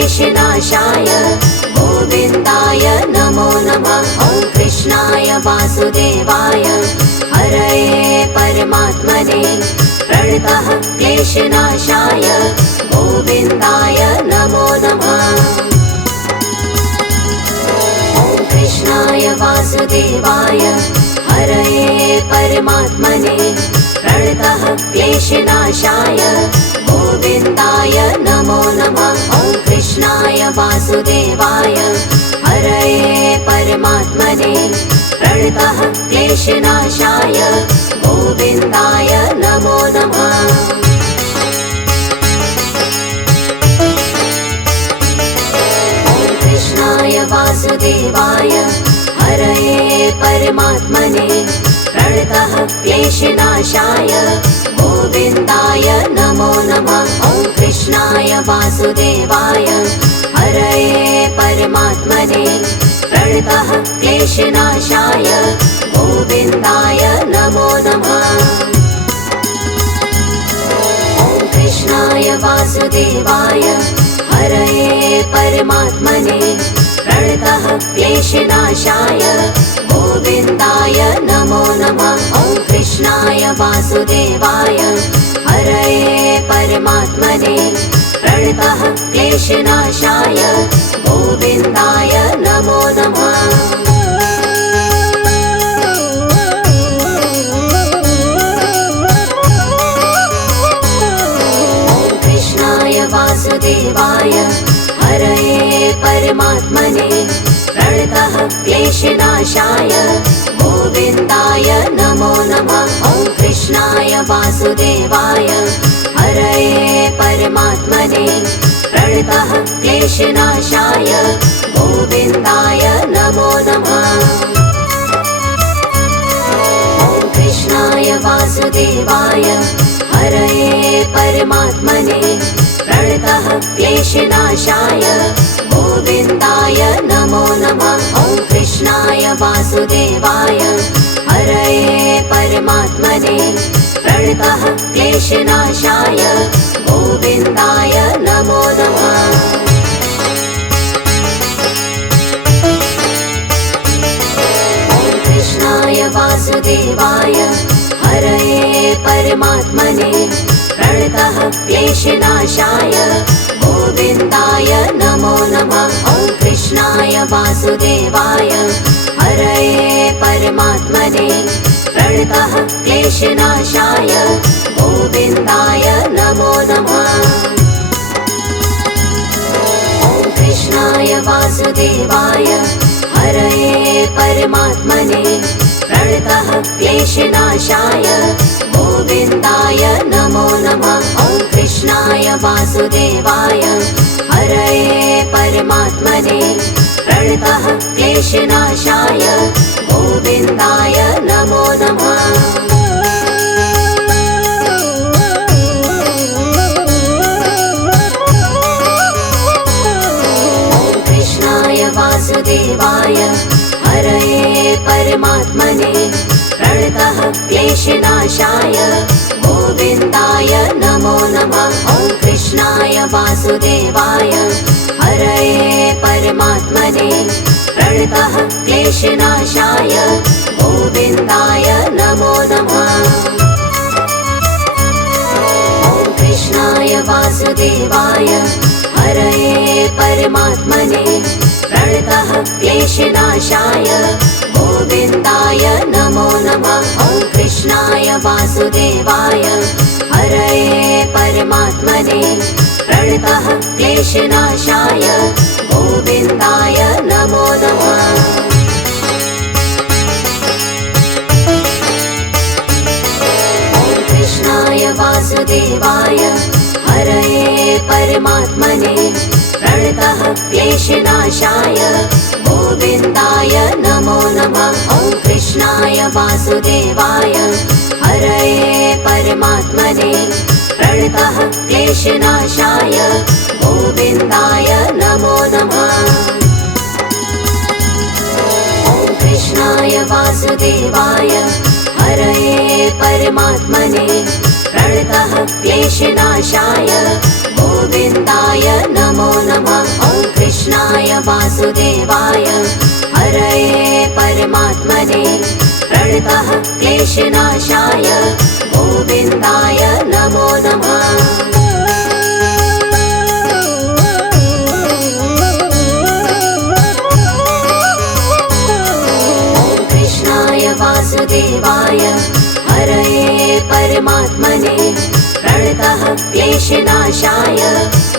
क्लेशनाशाय गोविन्दाय नमो नमः। ॐ कृष्णाय वासुदेवाय हरये परमात्मने प्रणतः क्लेशनाशाय गोविन्दाय नमो नमः। ॐ कृष्णाय वासुदेवाय हरये परमात्मने प्रणतः क्लेशनाशाय गोविन्दाय नमो नमः। ॐ कृष्णाय वासुदेवाय हरये परमात्मने प्रणतः क्लेशनाशाय गोविन्दाय नमो नमः। ॐ कृष्णाय वासुदेवाय हरये परमात्मने प्रणतः क्लेशनाशाय गोविन्दाय नमो नमः। ॐ कृष्णाय वासुदेवाय हरये परमात्मने प्रणतः क्लेशनाशाय गोविन्दाय नमो नमः। ॐ कृष्णाय वासुदेवाय हरये परमात्मने प्रणतः क्लेशनाशाय गोविन्दाय नमो नमः। ॐ कृष्णाय वासुदेवाय हरये परमात्मने प्रणतः क्लेशनाशाय गोविन्दाय नमो नमः। ॐ कृष्णाय वासुदेवाय हरये परमात्मने प्रणतः क्लेशनाशाय गोविन्दाय नमो नमः। ॐ कृष्णाय वासुदेवाय हरये परमात्मने प्रणतः क्लेशनाशाय गोविन्दाय नमो नमः। ॐ कृष्णाय वासुदेवाय हरये परमात्मने प्रणतः क्लेशनाशाय गोविन्दाय नमो नमः। ॐ कृष्णाय वासुदेवाय हरये परमात्मने प्रणतः क्लेशनाशाय गोविन्दाय नमो नमः। ॐ कृष्णाय वासुदेवाय हरये परमात्मने प्रणतः क्लेशनाशाय गोविन्दाय नमो नमः। ॐ कृष्णाय वासुदेवाय हरये परमात्मने प्रणतः क्लेशनाशाय गोविन्दाय नमो नमः। ॐ कृष्णाय वासुदेवाय हरये परमात्मने प्रणतः क्लेशनाशाय गोविन्दाय नमो नमः। ॐ कृष्णाय वासुदेवाय हरये परमात्मने प्रणतः क्लेशनाशाय गोविन्दाय नमो नमः। ॐ कृष्णाय वासुदेवाय हरये परमात्मने प्रणतः क्लेशनाशाय गोविन्दाय नमो नमः। ॐ कृष्णाय वासुदेवाय हरये परमात्मने प्रणतः क्लेशनाशाय गोविन्दाय नमो नमः। ॐ कृष्णाय वासुदेवाय हरये परमात्मने प्रणतः क्लेशनाशाय गोविन्दाय नमो नमः। ॐ कृष्णाय वासुदेवाय हरये परमात्मने प्रणतः क्लेशनाशाय गोविन्दाय नमो नमः। ॐ कृष्णाय वासुदेवाय हरये परमात्मने प्रणतः क्लेशनाशाय गोविन्दाय नमो नमः। ॐ कृष्णाय वासुदेवाय हरये परमात्मने प्रणतः क्लेशनाशाय गोविन्दाय नमो नमः। ॐ कृष्णाय वासुदेवाय हरये परमात्मने प्रणतः क्लेशनाशाय गोविन्दाय नमो नमः। वासुदेवाय हरये परमात्मने प्रणतः क्लेशनाशाय गोविन्दाय नमो नमः। वासुदेवाय हरये परमात्मने प्रणतः क्लेशनाशाय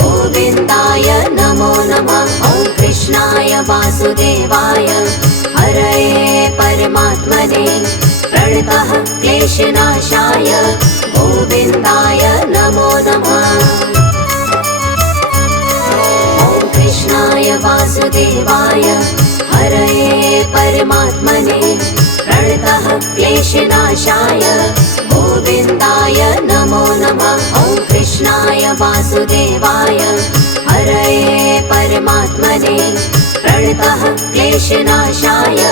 गोविन्दाय नमो नमः। ॐ कृष्णाय वासुदेवाय हरये परमात्मने प्रणतः क्लेशनाशाय गोविन्दाय नमो नमः। ॐ कृष्णाय वासुदेवाय हरये परमात्मने प्रणतः क्लेशनाशाय गोविन्दाय नमो नमः। ॐ कृष्णाय वासुदेवाय हरये परमात्मने प्रणतः क्लेशनाशाय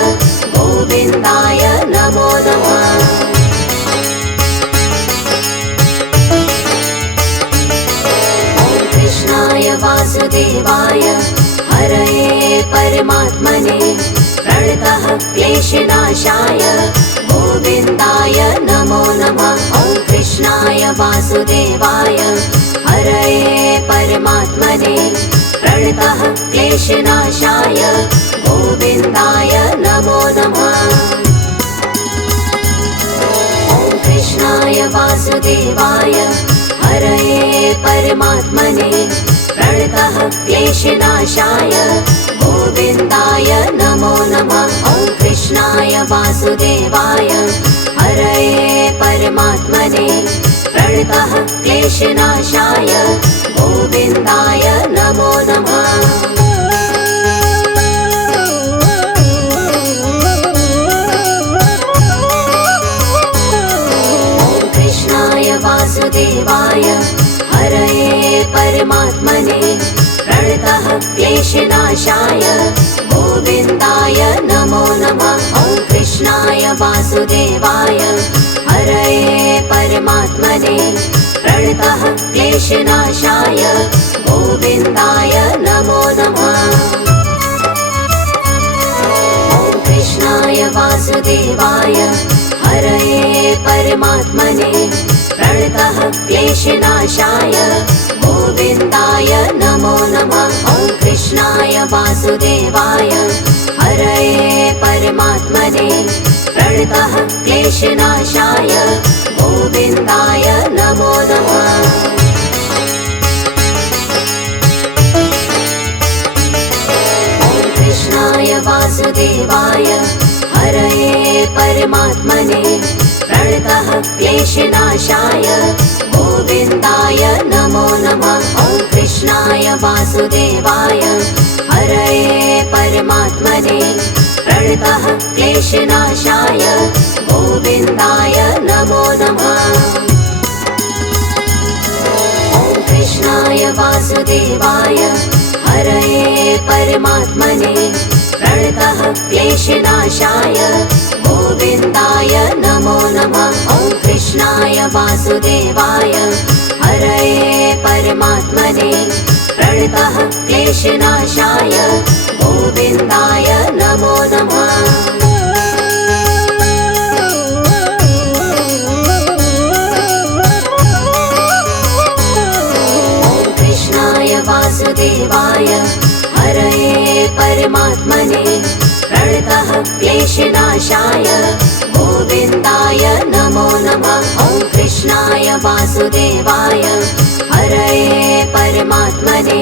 गोविन्दाय नमो नमः। ॐ कृष्णाय वासुदेवाय हरये परमात्मने प्रणतः क्लेशनाशाय गोविन्दाय नमो नमः। ॐ कृष्णाय वासुदेवाय हरये परमात्मने प्रणतः क्लेशनाशाय गोविन्दाय नमो नमः। ॐ कृष्णाय वासुदेवाय हरये परमात्मने प्रणतः क्लेशनाशाय गोविन्दाय नमो नमः। ॐ कृष्णाय वासुदेवाय हरये परमात्मने प्रणतः क्लेशनाशाय गोविन्दाय नमो नमः। ॐ कृष्णाय वासुदेवाय हरये परमात्मने प्रणतः क्लेशनाशाय गोविन्दाय नमो नमः। ॐ कृष्णाय वासुदेवाय हरये परमात्मने प्रणतः क्लेशनाशाय गोविन्दाय नमो नमः। ॐ कृष्णाय वासुदेवाय हरये परमात्मने प्रणतः क्लेशनाशाय गोविन्दाय नमो नमः। ॐ कृष्णाय वासुदेवाय हरये परमात्मने प्रणतः क्लेशनाशाय गोविन्दाय नमो नमः। ॐ कृष्णाय वासुदेवाय हरये परमात्मने प्रणतः क्लेशनाशाय गोविन्दाय नमो नमः। ॐ कृष्णाय वासुदेवाय हरये परमात्मने प्रणतः क्लेशनाशाय गोविन्दाय नमो नमः। ॐ कृष्णाय वासुदेवाय हरये परमात्मने प्रणतः क्लेशनाशाय गोविन्दाय नमो नमः। ॐ कृष्णाय वासुदेवाय हरये परमात्मने प्रणतः क्लेशनाशाय गोविन्दाय नमो नमः। ॐ कृष्णाय वासुदेवाय हरये परमात्मने प्रणतः क्लेशनाशाय गोविन्दाय नमो नमः। ॐ कृष्णाय वासुदेवाय हरये परमात्मने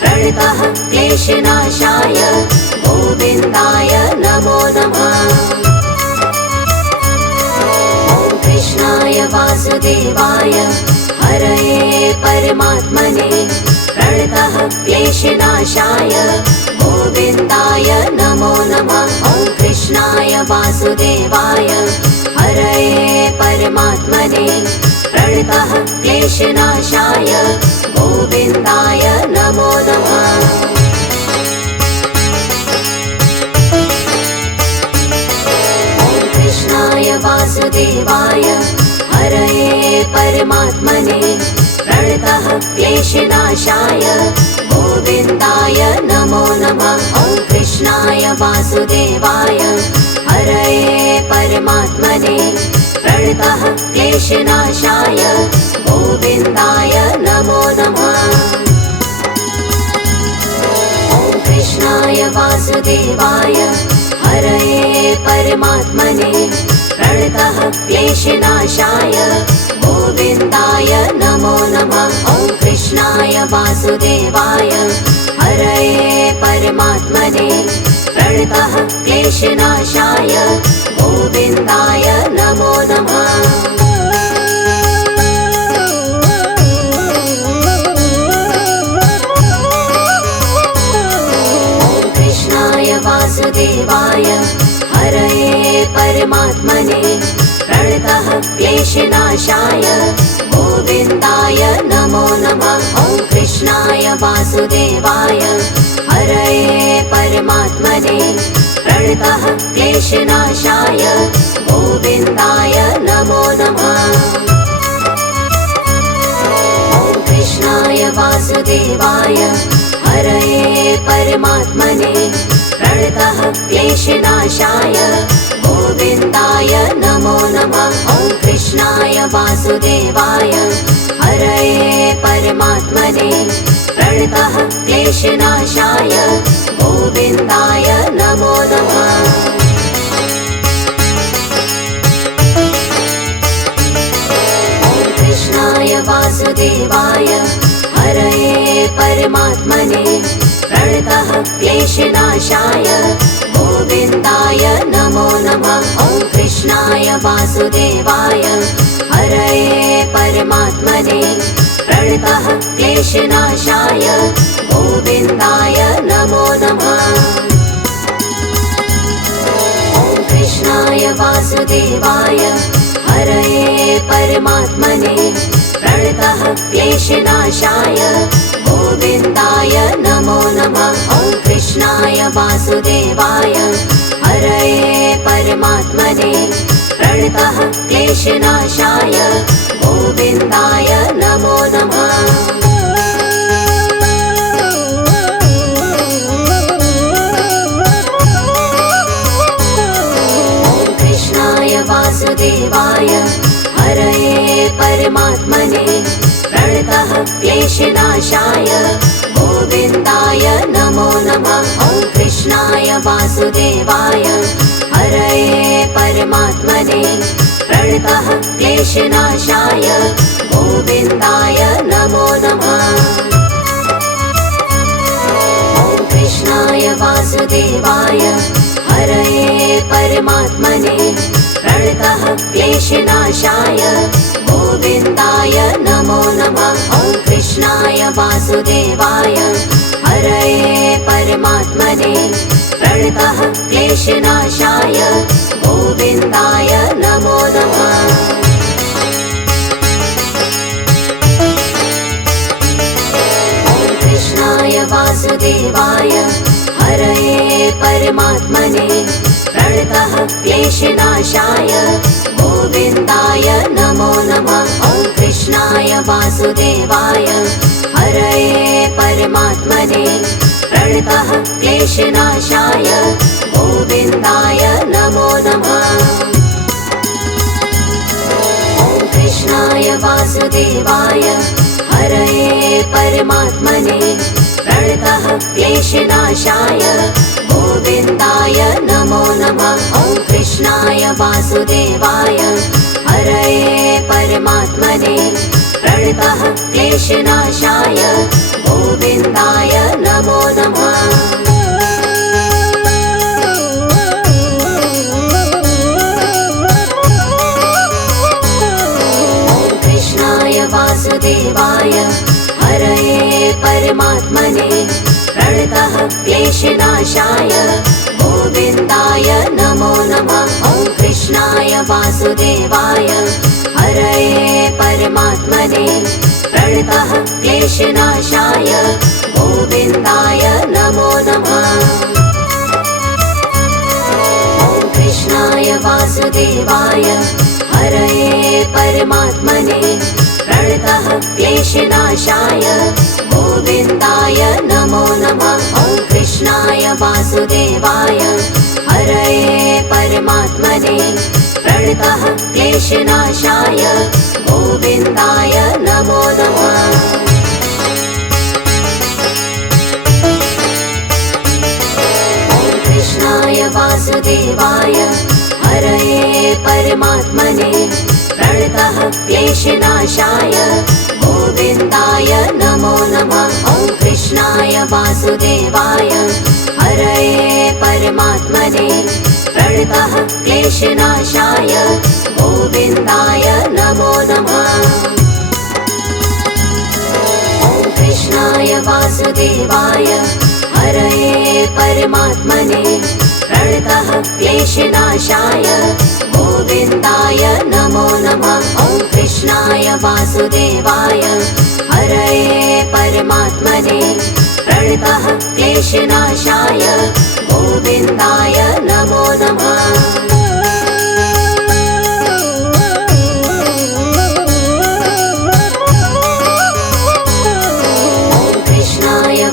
प्रणतः क्लेशनाशाय गोविन्दाय नमो नमः। ॐ कृष्णाय वासुदेवाय हरये परमात्मने प्रणतः क्लेशनाशाय गोविन्दाय नमो नमः। ॐ कृष्णाय वासुदेवाय हरये परमात्मने प्रणतः क्लेशनाशाय गोविन्दाय नमो नमः। ॐ कृष्णाय वासुदेवाय हरये परमात्मने प्रणतः क्लेशनाशाय गोविन्दाय नमो नमः। ॐ वासुदेवाय हरये परमात्मने प्रणतः क्लेशनाशाय गोविन्दाय नमो नमः। ॐ कृष्णाय वासुदेवाय हरये परमात्मने प्रणतः क्लेशनाशाय गोविन्दाय नमो नमः। ॐ कृष्णाय वासुदेवाय हरये परमात्मने प्रणतः क्लेशनाशाय गोविन्दाय नमो नमः। ॐ कृष्णाय वासुदेवाय हरये परमात्मने प्रणतः क्लेशनाशाय गोविन्दाय नमो नमः। ॐ कृष्णाय वासुदेवाय हरये परमात्मने प्रणतः क्लेशनाशाय गोविन्दाय नमो नमः। ॐ कृष्णाय वासुदेवाय हरये परमात्मने प्रणतः क्लेशनाशाय गोविन्दाय नमो नमः। ॐ कृष्णाय वासुदेवाय हरये परमात्मने प्रणतः क्लेशनाशाय गोविन्दाय नमो नमः। ॐ कृष्णाय वासुदेवाय हरये परमात्मने प्रणतः क्लेशनाशाय गोविन्दाय नमो नमः। ॐ कृष्णाय वासुदेवाय हरये परमात्मने प्रणतः क्लेशनाशाय गोविन्दाय नमो नमः। ॐ कृष्णाय वासुदेवाय हरये परमात्मने प्रणतः क्लेशनाशाय गोविन्दाय नमो नमः। ॐ कृष्णाय वासुदेवाय हरये परमात्मने प्रणतः क्लेशनाशाय गोविन्दाय नमो नमः। ॐ कृष्णाय वासुदेवाय हरये परमात्मने प्रणतः क्लेशनाशाय गोविन्दाय नमो नमः। ॐ कृष्णाय वासुदेवाय हरये परमात्मने प्रणतः क्लेशनाशाय गोविन्दाय नमो नमः। ॐ कृष्णाय वासुदेवाय हरये परमात्मने प्रणतः क्लेशनाशाय गोविन्दाय नमो नमः। ॐ कृष्णाय वासुदेवाय हरये परमात्मने प्रणतः क्लेशनाशाय गोविन्दाय नमो नमः। ॐ कृष्णाय वासुदेवाय हरये परमात्मने प्रणतः क्लेशनाशाय गोविन्दाय नमो नमः। ॐ कृष्णाय वासुदेवाय हरये परमात्मने प्रणतः क्लेशनाशाय गोविन्दाय नमो नमः। ॐ कृष्णाय वासुदेवाय हरये परमात्मने प्रणतः क्लेशनाशाय गोविन्दाय नमो नमः। ॐ कृष्णाय वासुदेवाय हरये परमात्मने प्रणतः क्लेशनाशाय गोविन्दाय नमो नमः। ॐ कृष्णाय वासुदेवाय हरये परमात्मने प्रणतः क्लेशनाशाय गोविन्दाय नमो नमः। ॐ कृष्णाय वासुदेवाय हरये परमात्मने प्रणतः क्लेशनाशाय गोविन्दाय नमो नमः। ॐ कृष्णाय वासुदेवाय हरये परमात्मने प्रणतः क्लेशनाशाय गोविन्दाय नमो नमः। ॐ कृष्णाय वासुदेवाय वासुदेवाय हरये परमात्मने प्रणतः क्लेशनाशाय गोविन्दाय नमो नमः। कृष्णाय वासुदेवाय हरये परमात्मने प्रणतः क्लेशनाशाय गोविन्दाय नमो नमः। ॐ कृष्णाय वासुदेवाय हरये परमात्मने प्रणतः क्लेशनाशाय गोविन्दाय नमो नमः। ॐ कृष्णाय वासुदेवाय हरये परमात्मने प्रणतः क्लेशनाशाय गोविन्दाय नमो नमः। ॐ कृष्णाय वासुदेवाय हरये परमात्मने प्रणतः क्लेशनाशाय गोविन्दाय नमो नमः।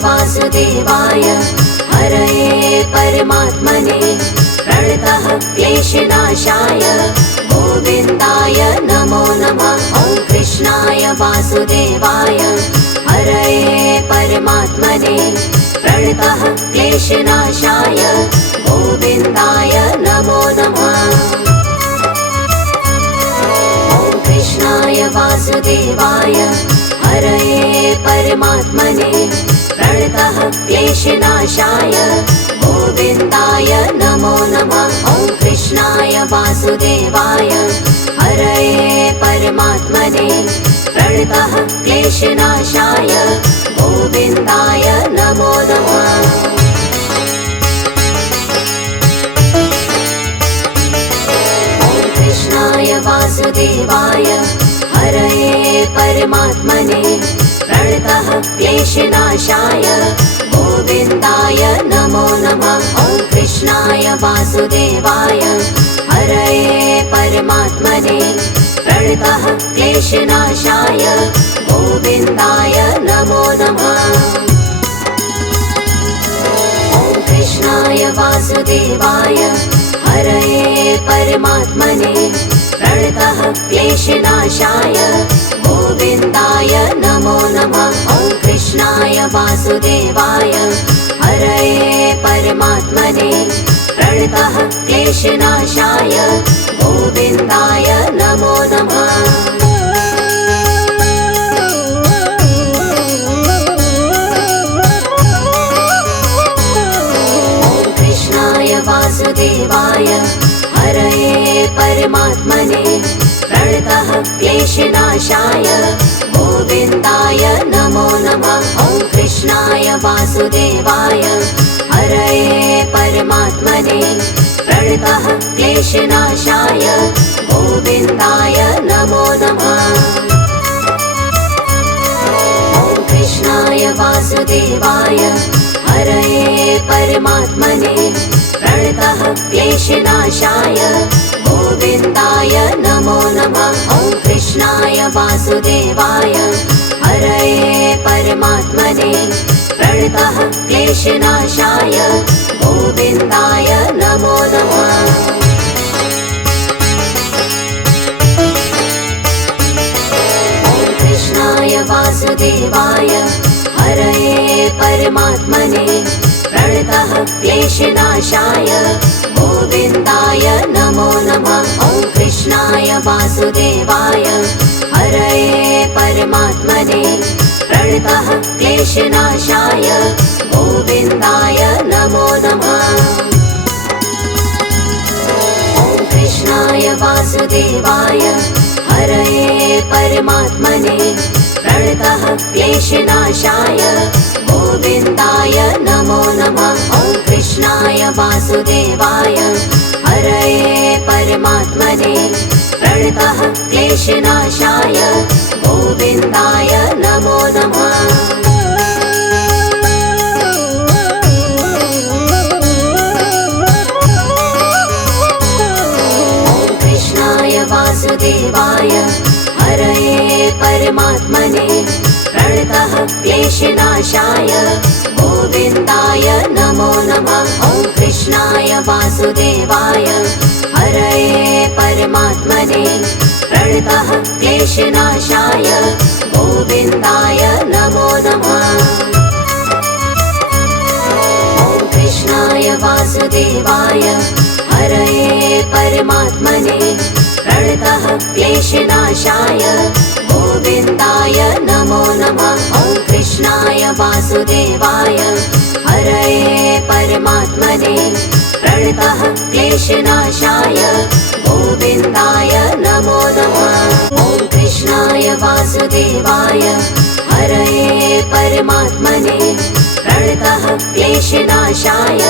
वासुदेवाय हरये परमात्मने प्रणतः क्लेशनाशाय गोविन्दाय नमो नमः। ॐ कृष्णाय वासुदेवाय हरये परमात्मने प्रणतः क्लेशनाशाय गोविन्दाय नमो नमः। ॐ कृष्णाय वासुदेवाय हरये परमात्मने प्रणतः क्लेशनाशाय गोविन्दाय नमो नमः। ॐ कृष्णाय वासुदेवाय हरये परमात्मने प्रणतः क्लेशनाशाय गोविन्दाय नमो नमः। ॐ कृष्णाय वासुदेवाय हरये परमात्मने प्रणतः क्लेशनाशाय गोविन्दाय नमो नमः। ॐ कृष्णाय वासुदेवाय हरये परमात्मने प्रणतः क्लेशनाशाय गोविन्दाय नमो नमः। ॐ कृष्णाय वासुदेवाय हरये परमात्मने प्रणतः क्लेशनाशाय गोविन्दाय नमो नमः। ॐ कृष्णाय वासुदेवाय हरये परमात्मने प्रणतः क्लेशनाशाय गोविन्दाय नमो नमः। ॐ कृष्णाय वासुदेवाय हरये परमात्मने प्रणतः क्लेशनाशाय गोविन्दाय नमो नमः। ॐ कृष्णाय वासुदेवाय हरये परमात्मने प्रणतः क्लेशनाशाय गोविन्दाय नमो नमः। ॐ कृष्णाय वासुदेवाय हरये परमात्मने प्रणतः क्लेशनाशाय गोविन्दाय नमो नमः। ॐ कृष्णाय वासुदेवाय हरये परमात्मने प्रणतः क्लेशनाशाय गोविन्दाय नमो नमः। ॐ कृष्णाय वासुदेवाय हरये परमात्मने प्रणतः क्लेशनाशाय गोविन्दाय नमो नमः। ॐ कृष्णाय वासुदेवाय हरये परमात्मने प्रणतः क्लेशनाशाय गोविन्दाय नमो नमः। ॐ कृष्णाय वासुदेवाय हरये परमात्मने प्रणतः क्लेशनाशाय गोविन्दाय नमो नमः। ॐ कृष्णाय वासुदेवाय हरये परमात्मने प्रणतः क्लेशनाशाय गोविन्दाय नमो नमः। ॐ कृष्णाय वासुदेवाय हरये परमात्मने प्रणतः क्लेशनाशाय गोविन्दाय नमो नमः। ॐ कृष्णाय वासुदेवाय हरये परमात्मने प्रणतः क्लेशनाशाय गोविन्दाय नमो नमः। ॐ कृष्णाय वासुदेवाय हरये परमात्मने प्रणतः क्लेशनाशाय गोविन्दाय नमो नमः। ॐ कृष्णाय वासुदेवाय हरये परमात्मने प्रणतः क्लेशनाशाय गोविन्दाय नमो नमः। ॐ कृष्णाय वासुदेवाय हरये परमात्मने प्रणतः क्लेशनाशाय